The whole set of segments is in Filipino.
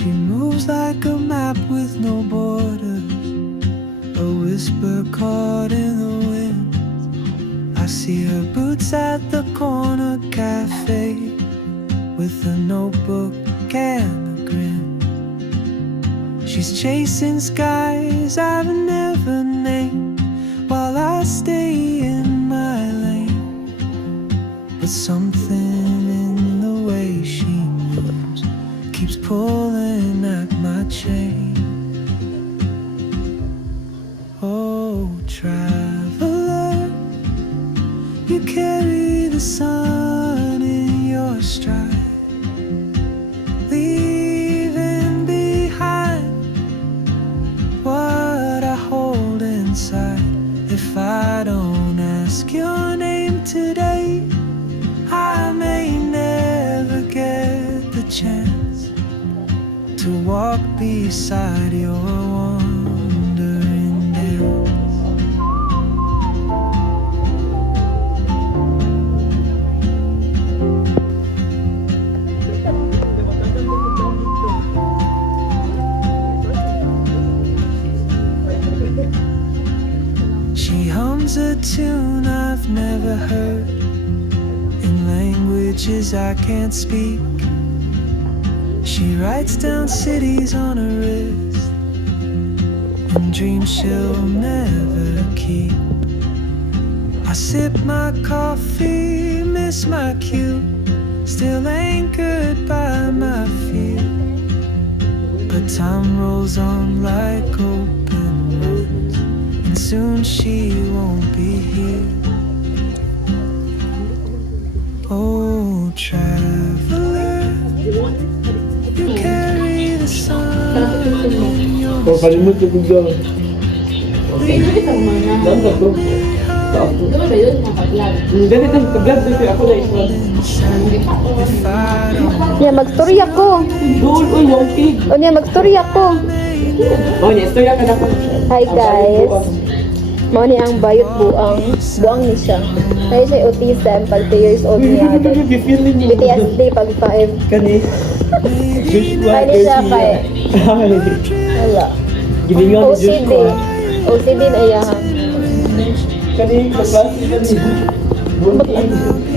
She moves like a map with no borders, a whisper caught in the wind. I see her boots at the corner cafe with a notebook and a grin. She's chasing skies I've never named while I stay in my lane. But something in the way she moves keeps pulling at my chain. Oh, traveler, you carry the sun in your stride, leaving behind what I hold inside. If I don't ask your name today, I may never get the chance to walk beside your wandering dance. She hums a tune I've never heard in languages I can't speak. She writes down cities on her wrist and dreams she'll never keep. I sip my coffee, miss my cue, still anchored by my fear. But time rolls on like open roads, and soon she won't be here. Oh, traveler, you carry the sun in your Palimut ko dyan. Ganda to. Hindi, kablog dito ako na isla. if I don't. Nya mag-story ako. Doon, uy, yung pig. O nya mag-story ako. Oh, yes, ito yung ako. Hi guys. Mao ni ang bayot buang ni siya. Kaya siya autism pag 2 years old niya. PTSD pag 5. Kani. Kaya ni siya kay wala. Gilingan ni Diyos OCD. ko. OCD na iya ha. Kani, kaklase kani.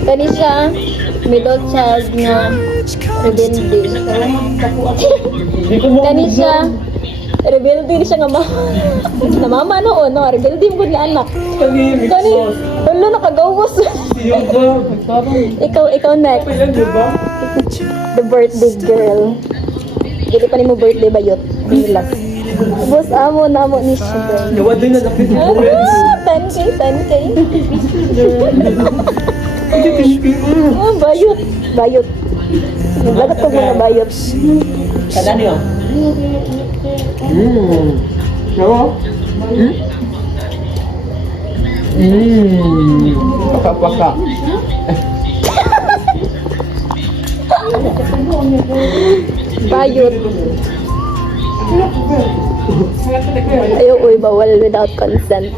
Kani siya middle child nga rebelde. Di ko mo. Kani siya rebelde ni siya nga na mama no rebelde mo gud nga anak. Kani, Kani hulo nakagawos. siyo ka. Nagtarong. ikaw next. Kailan, di ba? The birthday girl. Dili pa nimo birthday bayot. Relax. Boss amo ni siya. Nawad din na napit mo. 10k. Oh, bayot. Naglagat ko mga bayot. Kada niyo? Ano? Paka-paka. Bayot. Ayaw, bawal without consent.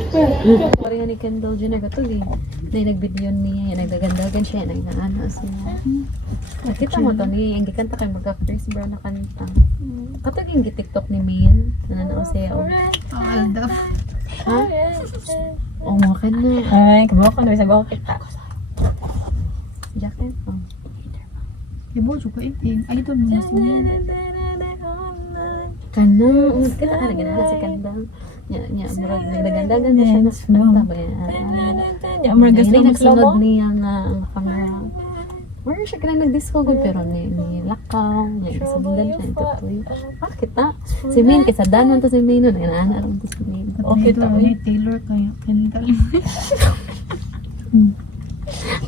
Pareha ni Kendall dyan nagatuli. Na nag-video niya, nagdagandagan siya, nagnaano siya. Nakita mo to niya, yung gikanta kay magka-first bra na kanta. Katag yung gitiktok ni Min, nananaw siya. Aldaf. Ha? Oo, mga ka na. Ay, kamo ko na sa go kita. Jacket, oh. Ibo juga iting. Ay ito mo siya. Kana, kita ka naganahan si Kendall. Nya, murag nagdagandagan na siya na kanta ba yan? Ya, murag gusto mo nagsunod niya nga ang camera. Wala siya ka na nag-disco good pero ni lakaw, niya isundan siya ito tuloy. Bakit na? Si Min, kaysa danon to si Min, naganahan alam to si Min. Okay to ni Taylor kaya Kendall.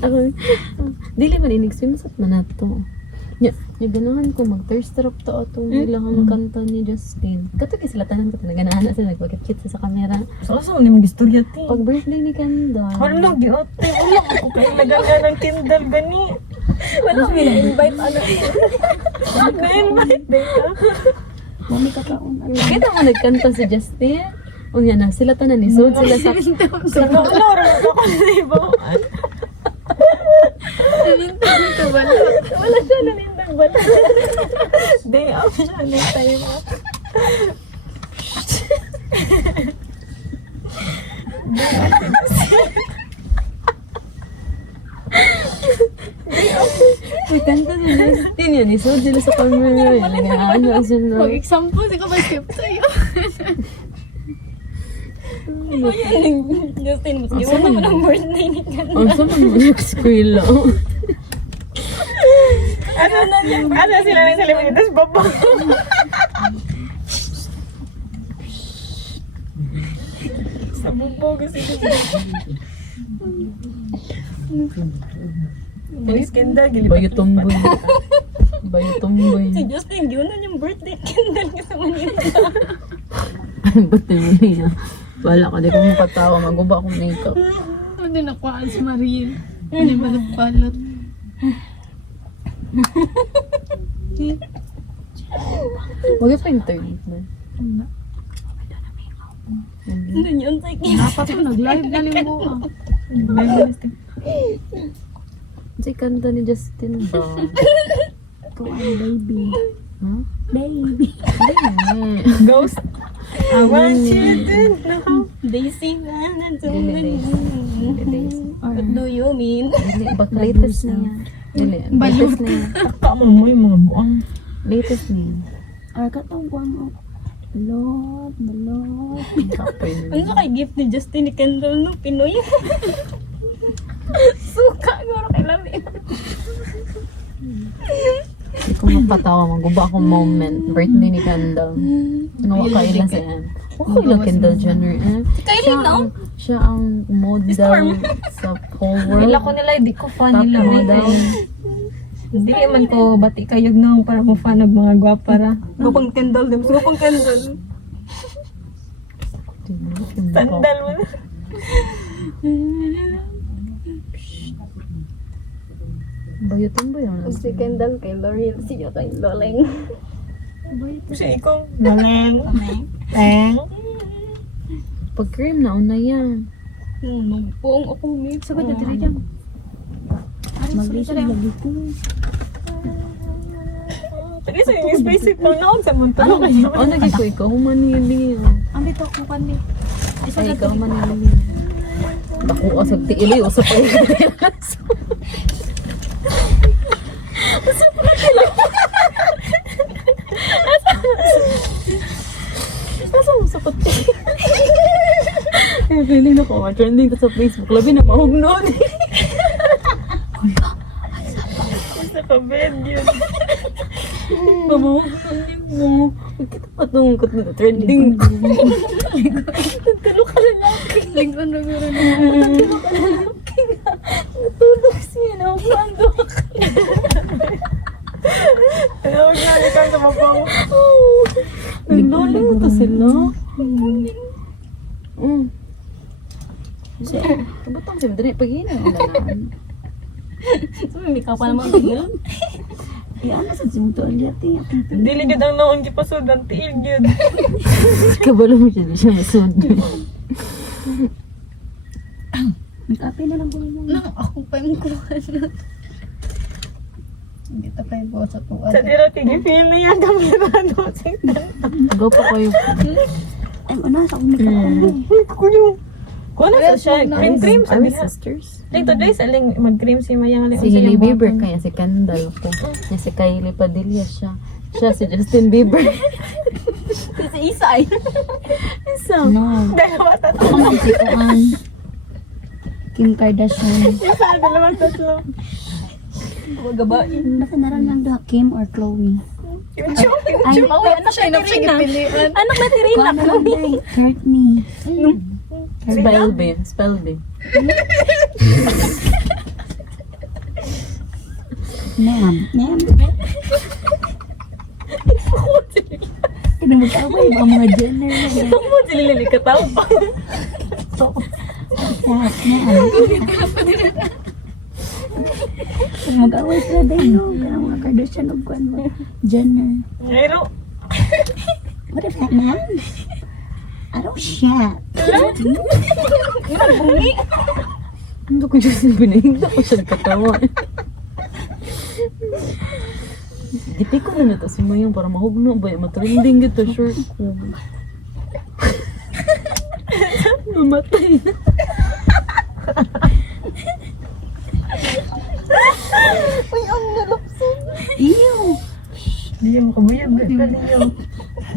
Ako, dili man inig-swimsuit man na to. Nya, ganahan ko mag-thirst trap to atong ilang kanta ni Justin. Kato kay sila tanan ko naganahan na sila nagpagkit sa kamera. So ni mga istorya ti. Pag birthday ni Kendall. Wala giote. Wala ko kay nagaga ng Kendall gani. Wala ko invite ano. Na-invite dito. Mami kakaon. Kita mo nagkanta si Justin? O yan na, sila tanan ni Sud, sila sa... Wala ako sa ibawaan. Wala siya nanindang bala. Day off siya. Next time off. May kanta ni Justin yan. Isod sila sa camera. Yan, nag-ano sila. Mag-example, di ko ba skip sa'yo? Justin, mas iwan naman ang birthday ni Kanda. Ang sama naman yung eskwela. Ano sila na sa limit? Tapos baba. Sa bubaw kasi dito. Boys Kendall, gilipat. Bayo tumboy. Bayo tumboy. Si Justin, yun na yung birthday Kendall kasi Manila. Ba't mo niya? Wala ka, di ko mapatawa. Maguba akong makeup. Hindi nakuhaan si Mariel. Hindi ba nagpalot? Huwag pa internet na. Hindi yun sa ikin. Dapat ko nag-live na limbo. Si kanta ni Justin ba? Ikaw ang baby. Huh? Baby. Ay, Ghost. I want you to know. Daisy na Dili, Daisy. What do you mean? Dili, bak latest na yan. Dili, latest na yan. Taka mo mo yung mga buang. Latest na yan. Ar katawang o. Balot, balot. Kapoy na Ano kay gift ni Justin ni Kendall no? Pinoy? Suka, gano'n kay Lami. Hindi ko mapatawa. Maguba akong moment. Birthday ni Kendall. Nawa ka ilan sa yan. Okay lang Kendall Jenner eh. Kylie no? Siya ang model sa whole world. Nila ko nila, di ko fan Top nila. model. Hindi man ko bati kayog na para mo fan ng mga gwapara. Gupang Kendall, dem. Gupang Kendall. Sandal mo na. Bayutin ba yun? Si Kendall kay L'Oreal, siya kay Loleng. Kasi ikaw, Naleng. Teng. Pag cream na una yan. Nagpong ako mate. Sabi na tira dyan. Mag-research lagi ko. Sige, sa yung space it na sa muntalo kayo. O, naging ko ikaw manili. Ang bito ko kani. Ay, ikaw manili. Ako, asag tiili. Usap pa yun. Asa mo sa pati? Ay, feeling na ko. Trending to sa Facebook. Labi na mahugnon. Sa kabed yun. Mamahugnon din mo. Magkita pa itong trending. Nagtalo ka na lang. Lingkon na gano'n. Nagtalo ka na lang. Natulog siya. Nakapandok. Huwag nga, ikaw sa mapang. Nagdoling mo to sila. Kabutang siya. Dali, pag-ina. Sabi, may ka pa naman bigla. Dili gid ang naon gipasod ang tiil gid. Kabalo mo siya. Di siya masud. Nang ako pa yung kuha na. Hindi ta kayo po sa tuwa. Sa tira tigi feel niya kamera no singtan. Go pa kayo. Kuno. Kuno sa siya cream sa Are we diha. sisters? Ding today sa ling mag-cream si Mayang Si Hailey Bieber kaya si Kendall ko. Niya si Kylie Padilla siya. Siya si Justin Bieber. Si Isay. Isa. Dalawa tatlo. Ako man si Kuan. Kim Kardashian. Isa dalawa tatlo. Magabain. Basta naran lang doon, Kim or Chloe. Yung joke. Ay, Uy, anak siya gipilian. Anak na Tirina. Kuan na lang day, Courtney. Spell B. Spell B. Ma'am. Kaya mag-away ba ang mga Jenner na yan? Mo dilili ka tao. Ma'am. Kaya mag-away sila day, no? Kaya mga Kardashian o kuan mo. Jenner. Pero What if that man? I don't shit. Hindi ko Justin binigda ko siya katawa. Giti ko na nato si Mayang para mahugno ba yung matrending ito shirt ko. Mamatay na. Hindi mo kabuyag na ninyo.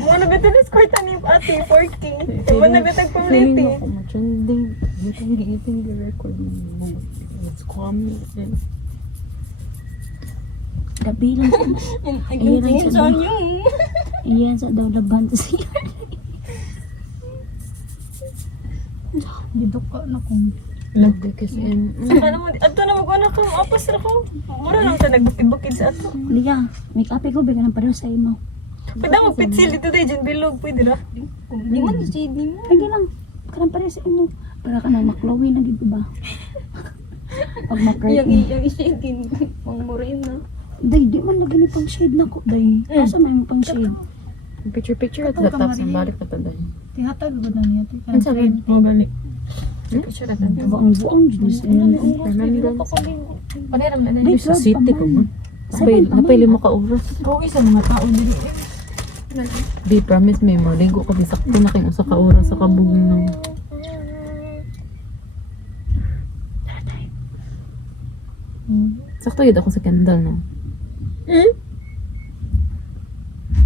Mo na beto na squirt ni ate 40. Mo na beto Feeling pamliti. ako matrending. Yung giiting the record mo. It's coming. Gabi lang siya. Iyan sa daw laban to siya. Dito ka na ko. Lagi kasi Ano mo, ato na mag-anak ka, apas na ko. Mura lang ta nagbukid-bukid sa ato. Liya, may kape ko bigyan ng padaw sa imo. Pwede mo pitsil dito tayo dyan bilog, pwede na. Di man shade ni mo. Hindi lang. Kanang padaw sa imo. Para ka na maklowy na gito ba? Pag ma-curtain. Yung i-shade kin pang morena. Day, di man lagi ni pang shade na ko. Day, asa may mo pang shade? picture at sa top sa balik pa taday. Tihatag ko na niya. Ano sabi? Mo gali. Picture at ang Buang-buang dyan sa imo. Paniram na Day, sa club city ko man. Napay lima ka oras. Kung sa mga tao dili. Di promise may maligo ka bisakto na kayong usa ka oras sa kabugin ng sakto yun ako sa Kendall, no?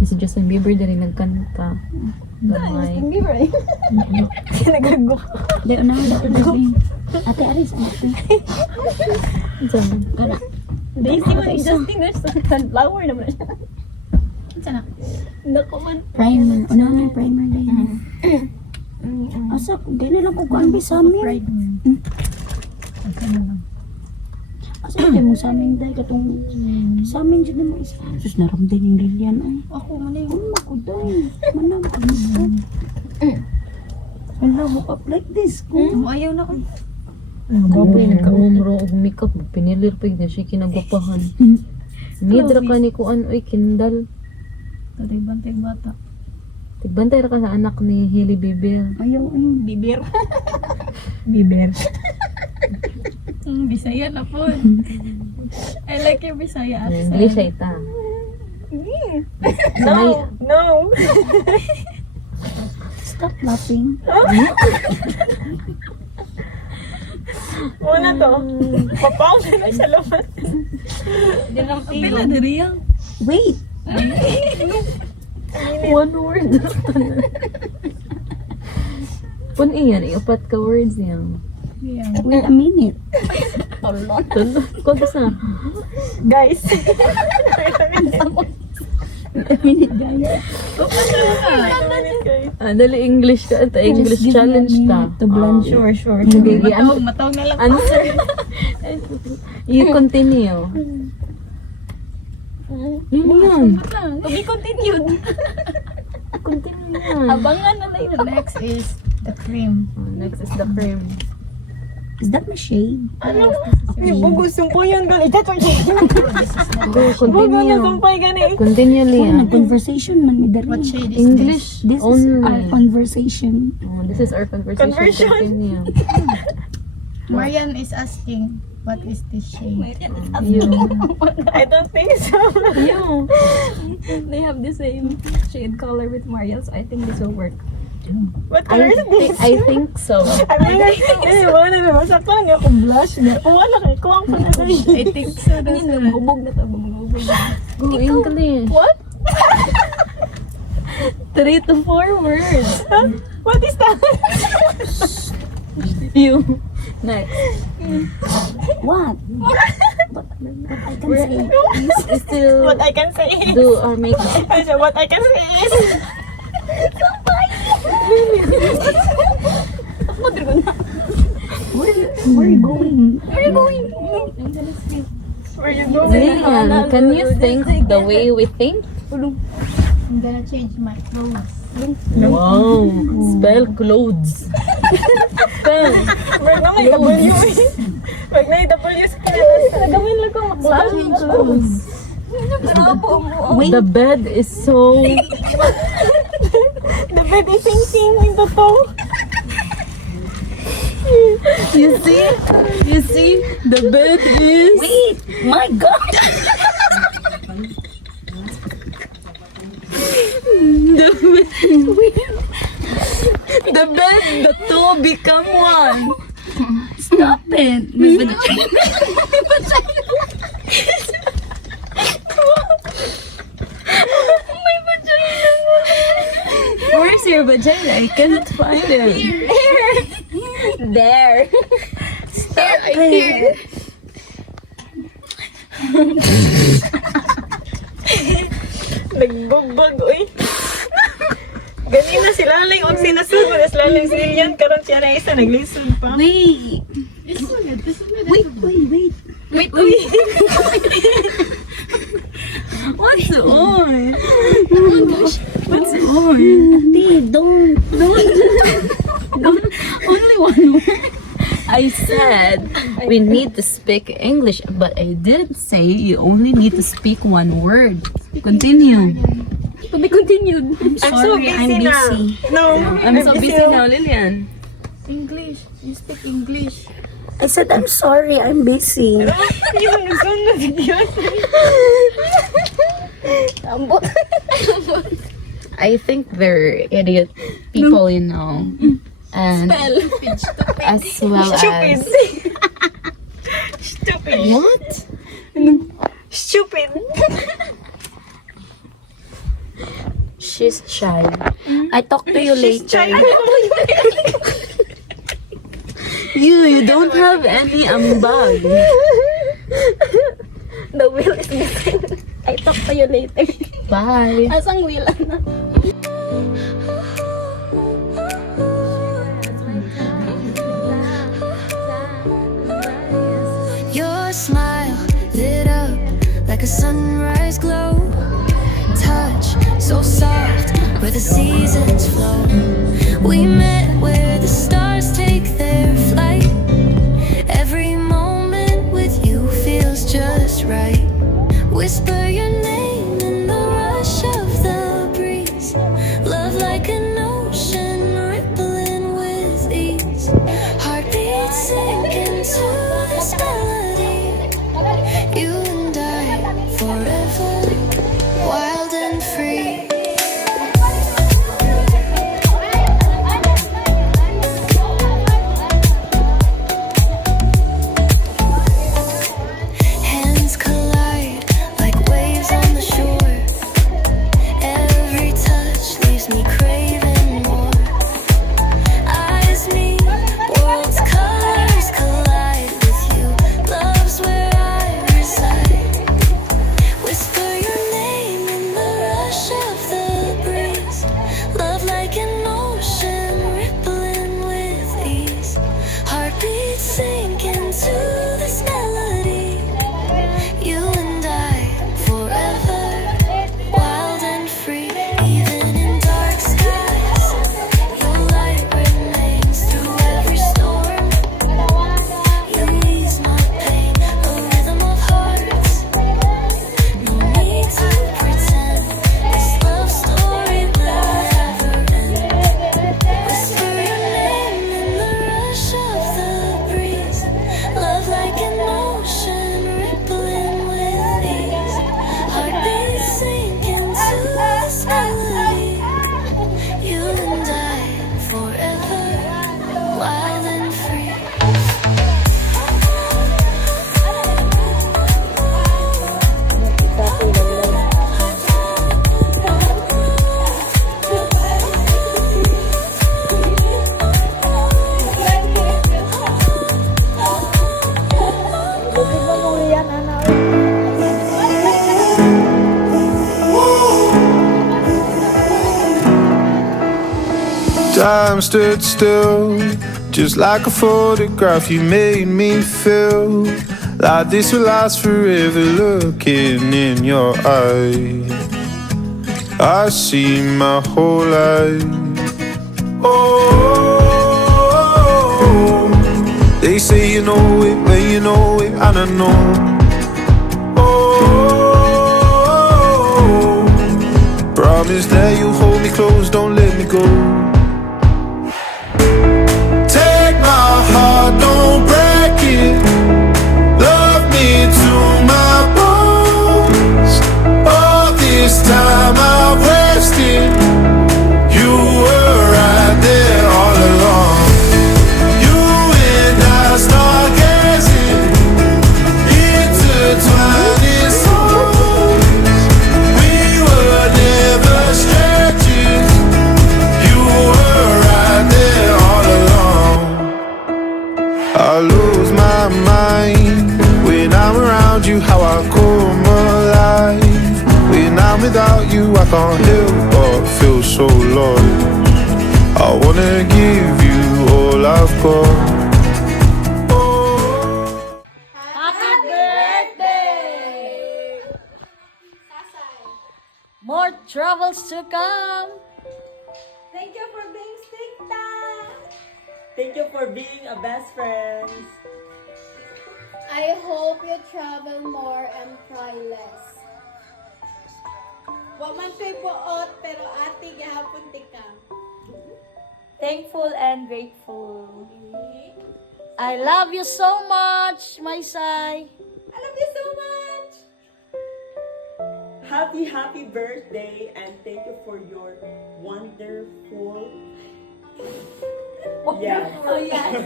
Si Justin Bieber din nagkanta. Gamay. Nagagok. Day, unahan na ko day. Ate Aris, ate. Saan? Kana. Daisy man ni Justin na sa sunflower naman siya. Sana. Nako man. Primer. Unahan na yung primer day. Asa, gano'n lang ko kuan sa amin. Asa hindi mo sa amin day katong sa amin dyan mo isa. Sus, naramdin yung Lilian ay. Ako, manay. Ako day. Manang ko. Hala, hook up like this. Ayaw na ko. Baboy nagka-umro og makeup pinilir pa na siya kinagwapahan. Nidra ka ni kuan oy Kendall. Tatay bantay bata. Tigbantay ra ka sa anak ni Hailey Bieber. Ayaw ay. Bibir. Biber. Bisaya na po. I like your Bisaya English ay ta. No, no. Stop laughing. Muna to. Papaw na lang sa laman. Pila diri yang. Wait. One word. Pun iyan, iupat ka words yan. Wait a minute. Tulo. Kung sa Guys. A minute, guys. dali English ka. Ito English Just give me a challenge ta. minute to blend it. Sure, sure. Sige, Mataw na lang. answer. You continue. Yun yan. To be continued. Continue yan. Abangan na lang. Next is the cream. Next is the cream. Is that my shade? Ano? May bugos yung po yun. Ito to yun. Go, Bugos na continue. sumpay gani. Continue, Oh, Leah. nag-conversation man ni Dari. English This is only. our conversation. Oh, this is our conversation. Conversion. Continue. Marian is asking, what is this shade? You. I don't think so. You. They have the same shade color with Mariel, so I think this will work. What color is this? I think so. I mean, wala na naman. Sakto lang ako blush na. Wala kayo. Kuwang pa na rin. I think so. That's Yan, bubog na to, bubog. Go English. What? 3 to 4 words. What is that? You. Next. What? What I can say? Still What I can say is... do our makeup. I said, what I can say is... Where are you going? Where you going? Zillian, can you think the way we think? I'm gonna change my clothes. Wow. Spell clothes. Spell. Wag na may W eh. Wag na yung W sa kanya. Gawin lang ko maklas. Clothes. Wait. The bed is so... The bed is sinking into toe. You see? You see? The bed is... Wait! My God! The bed, the two become one. Stop it. Where's your vagina? I can't find it. There. Nagbugbog, uy. Ganina sila lang og sinasud mo na sila lang silian karon siya na isa naglisod pa. Wait. Wait. Wait, uy. What's on? What's on? Ate, don't. Only one word. I said we need to speak English, but I didn't say you only need to speak one word. Continue. To be continued. I'm so Sorry, I'm busy now. busy. No, I'm so busy now, Lilian. English. You speak English. I said, I'm sorry, I'm busy. Yung nagsunod yun. Ambot. I think they're idiot people, you know. And as well Stupid. as Stupid. what? Stupid. She's shy. I talk to you later. You don't have any ambag. The wheel is missing. I talk to you later. Bye. Asang wheel na? Your smile lit up like a sunrise glow. Touch so soft where the seasons flow. We met where the stars take their flight. Every moment with you feels just right. Whisper your name in the rush of the breeze. Love like an ocean rippling with ease. Heartbeats sink into this melody. You and I forever, wild and free. Hands collide like waves on the shore. Every touch leaves me craving more. Eyes meet, worlds colors collide with you. Love's where I reside. Whisper your name in the rush of the breeze. Love like an ocean rippling with ease. Heartbeats sink into this melody. You and I forever, wild and free. Even in dark skies, your light remains through every storm. You ease my pain, a rhythm of hearts. No need to pretend this love story will never end. Whisper your name in the rush of the breeze. Love like an ocean rippling with ease. Heartbeats sink into this melody. You and I forever, wild and free. Time stood still, just like a photograph. You made me feel like this will last forever. Looking in your eyes, I see my whole life. Oh, they say you know it when you know it, and I know. Oh, promise that you hold me close, don't let me go. Take my heart, don't break it. Love me to my bones. All this can't help but feel so lost. I wanna give you all I've got. Happy birthday! More troubles to come. Thank you for being Stikta! Thank you for being a best friend. I hope you travel more and cry less. Waman ko'y buot, pero ate gahapon ka. Thankful and grateful. I love you so much, my Sai. I love you so much! Happy birthday and thank you for your wonderful. Yeah. Oh, yes.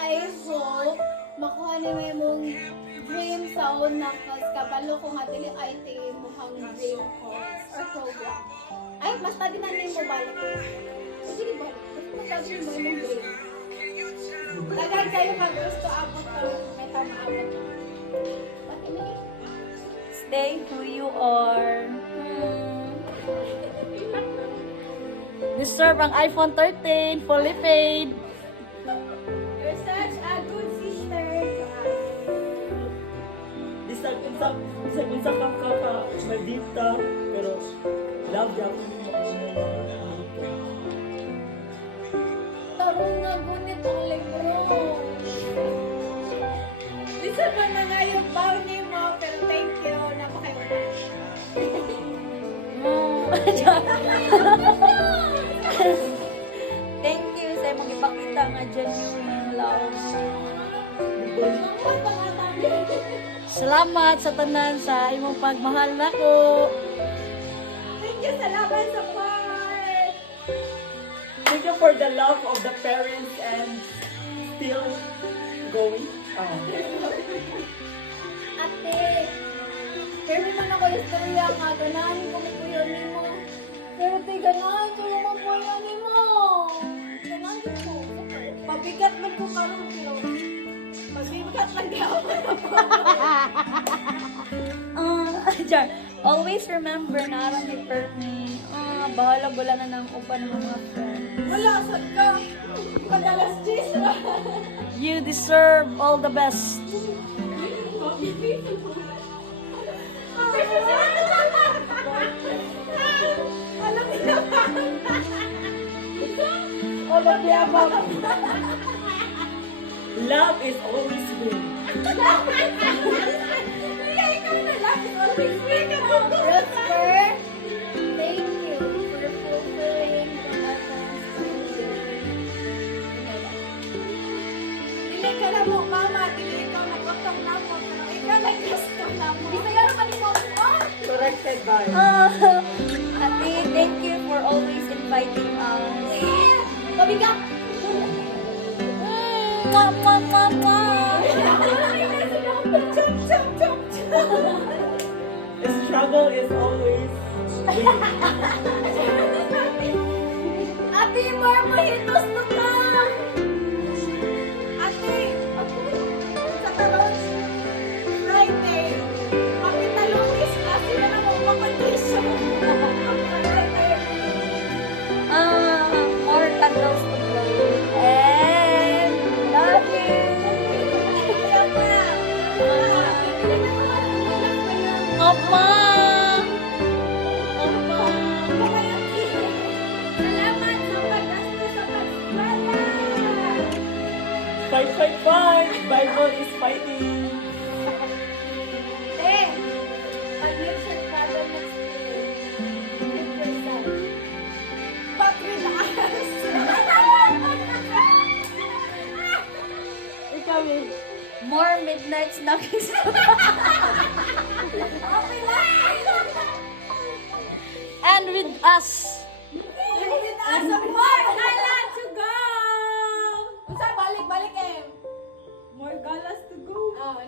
I hope makuha ni mo yung dream sa una kas kabalo kung nga dili ay tingin mo hang dream course or program. Ay, mas tadi na name mo balik. Kasi di balik. Mas tadi mo yung dream. Lagay kayo mag gusto abot ka may tama abot. Pati mo eh. Stay who you are. Deserve ang iPhone 13, fully paid. You're such a good sister to us. Isa ka maldita, pero love Japan mo ako. Tarong na gunit ang libro. Lisa ba na nga yung bounty mo, pero thank you. Napakaiba. Thank you sa imong ipakita nga genuine love. Salamat sa tanan sa imong pagmahal nako. Thank you sa laban sa part. Thank you for the love of the parents and still going. Ate, pero man ako istorya nga, ganahan ko mo kuya ni mo. Pero te, ganahan ko naman kuya ni mo. Ganahan ko. Pabigat man ko karon pero pabigat lang daw. Jar, always remember na aram ni Permi. Bahala wala na ng upan ng mga friends. Wala, sad ka. Madalas chase na. You deserve all the best. Alam niyo ba? All of the above. Love is always win. Kuya, ikaw na lang. Always wake up. Prosper, thank you for fulfilling the essence of Dili ka na mo, mama. Dili ikaw nagkotong na mo. Pero ikaw nag-gusto na mo. Di ba yaro man mo? Corrected by. Ate, thank you for always inviting us. Pabigat! Mwah, mwah, mwah, mwah. Chop, chop, chop, chop. The struggle is always win. Ate, more mahitos na ka! Ate, sa talon, Friday, papitalongis na sila na mo makondisyon. More candles to blow. And love you. Mama. Mama. Salamat sa paggasto sa pag-wala. Fight, fight, fight. Bible is fighting. Te, pag next year travel next year, 100%. But with us. Ikaw eh. More midnight snacks. Okay lang. And with us. With us of more gala to go. Unsa balik eh. More galas to go. Oh,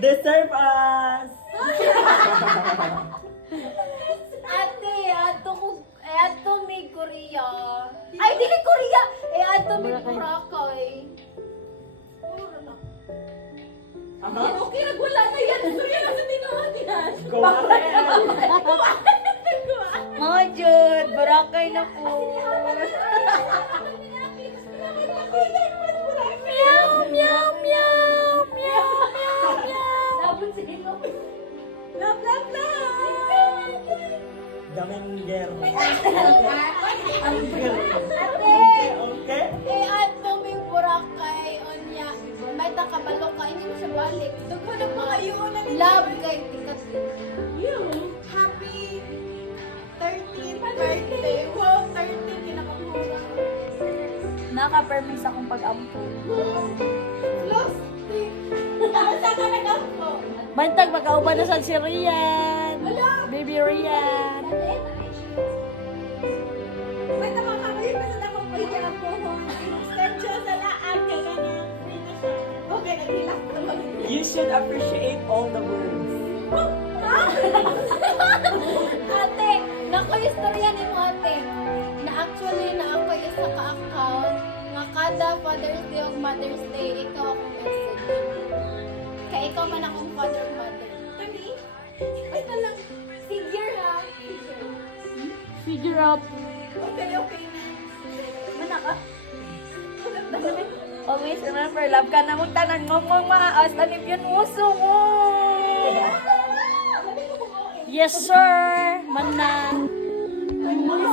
Deserve us. Ate, ato may Korea. Ay, dili Korea. Ato may Boracay. Okay, nagwala na yan. Sorry lang sa tinuhan niya. Go ahead. Mga Jud, Boracay na po. Meow, meow, meow, meow, meow, meow. Love, love, love. Daminger. Okay. Eh, at tuming Boracay, onya. May takabalo ka, hindi mo siya balik. Dugo na mga yun. Love kay tikat. Happy 13th birthday. Wow, 13 kinakamura. Naka-permix akong pag-ampo. Close. Saan ka nag-ampo? Bantag, magkauban na sa si Rian. Baby Rian. May tamakakalit na sa takong pag-ampo. Extension sa laan kay kanya. Okay, naghilak naman. You should appreciate all the words. Ate, nako-istorya ni mo ate. Na actually na ako isa ka-account nga kada Father's Day o Mother's Day, ikaw akong message. Kaya ikaw man akong father o mother. Kami? Basta lang, figure ha. Figure out. Okay, okay na. Mana ka? Always remember, love ka na mong tanan ngomong maas. Tanip yun uso mo. Yes, sir. Manan. Hello.